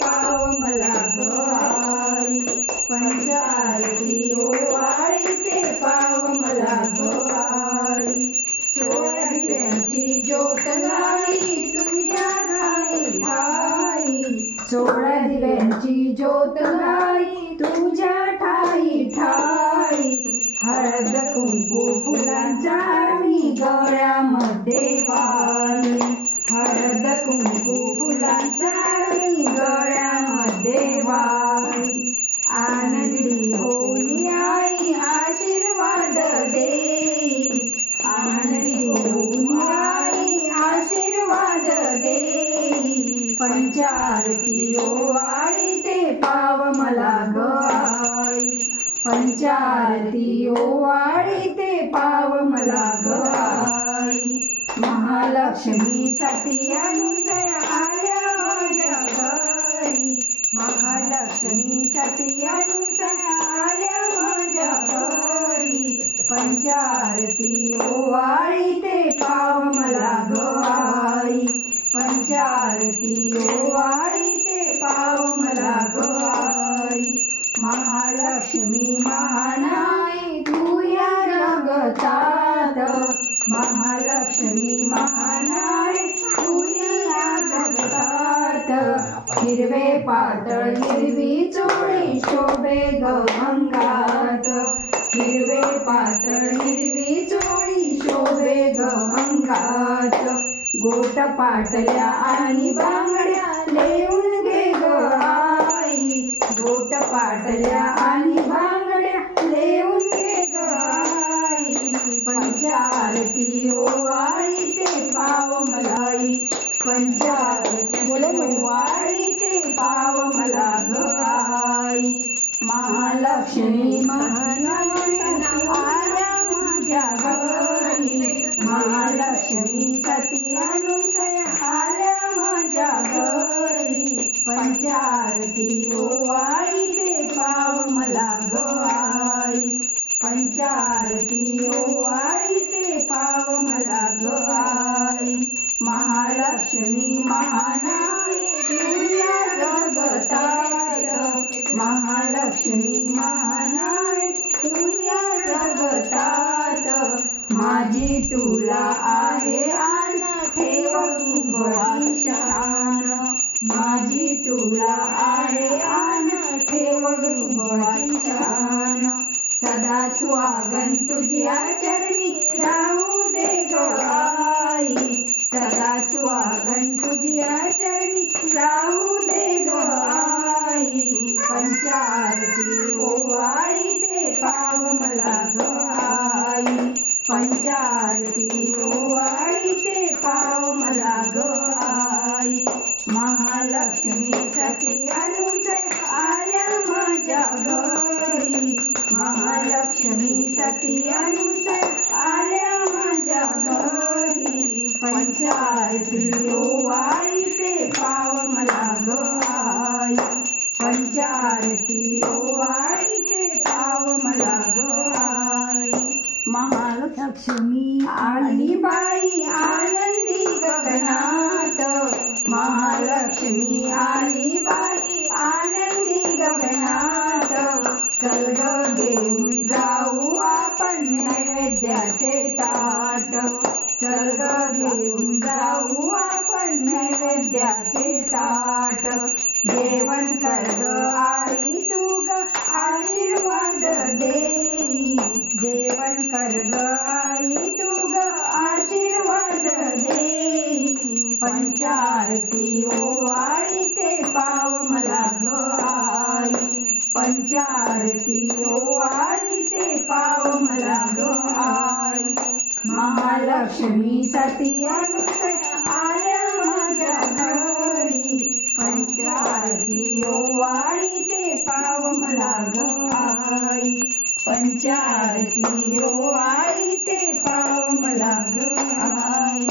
पाव मला ग आई, पंचारती ओवाळीते पाव मला ग आई। 16 दिव्यांची ज्योत लाई तुझ्या ठाई ठाई, 16 दिव्यांची ज्योत लाई तुझ्या ठाई ठाई। हळद कुंकू फुलांचा मी गळ्यामध्ये वाई, हळद कुंकू फुलांचा मी गळ्यामध्ये वाई। आनंदी होऊन आई आशीर्वाद देई, आनंदी होऊन आई आशीर्वाद देई। पंचारती ओवाळीते पाव मला ग आई, पंचारती ओवाळीते पाव मला ग आई। महालक्ष्मीसाठी अनुसया आल्या माझ्या घरी, महालक्ष्मीसाठी अनुसया आल्या माझ्या घरी। पंचारती ओवाळीते पाव मला ग आई, पंचारती ओवाळीते पाव मला ग आई। महालक्ष्मी महानाई तू या जगतात, महालक्ष्मी महानाई तू या जगतात। हिरवे पातळ हिरवी चोळी शोभे ग अंगात, हिरवे पातळ हिरवी चोळी शोभे ग अंगात। गोट पाटल्या आणि बांगड्या लेऊन घे ग आई, गोट पाटल्या आणि बांगड्या लेऊन घे ग आई। पंचारती ओवाळीते पाव मलाई, पंचारती ओवाळीते पाव मला ग आई। महालक्ष्मी महानाई आल्या माझ्या घरी, महालक्ष्मीसाठी अनुसया आल्या माझ्या घरी। पंचारती ओवाळीते पाव मला ग आई, पंचारती ओवाळीते पाव मला ग आई। महालक्ष्मी महानाई तू या जगतात, महालक्ष्मी महानाई तू या जगतात। माझी तुला आहे आन ठेव कुंकवाची शान, माझी तुला आहे आन ठेव कुंकवाची शान। सदा सुहागन तुझ्या चरणी राहू दे ग आई, सदा सुहागन तुझ्या चरणी राहू दे ग आई। पंचारती ओवाळीते पाव मला ग आई, पंचारती ओवाळीते पाव मला ग आई। महालक्ष्मीसाठी अनुसया आल्या माझ्या घरी, महालक्ष्मीसाठी अनुसया आल्या माझ्या घरी। पंचारती ओवाळीते पाव मला ग आई, पंचारती ओवाळीते पाव मला ग आई। महालक्ष्मी आली बाई आनंदी गगनात, महालक्ष्मी आली बाई आनंदी गगनात। चल ग घेऊन जाऊ आपण नैवेद्याचे ताट, चल ग घेऊन जाऊ आपण नैवेद्याचे ताट। जेवण कर ग आई तू ग आशीर्वाद देई, जेवण कर ग आई तू ग आशीर्वाद देई। पंचारती ओवाळीते पाव मला ग आई, पंचारती ओवाळीते पाव मला ग आई। महालक्ष्मीसाठी अनुसया आल्या माझ्या घरी, पंचारती ओवाळीते पाव मला ग आई, पंचारती ओवाळीते पाव मला ग आई।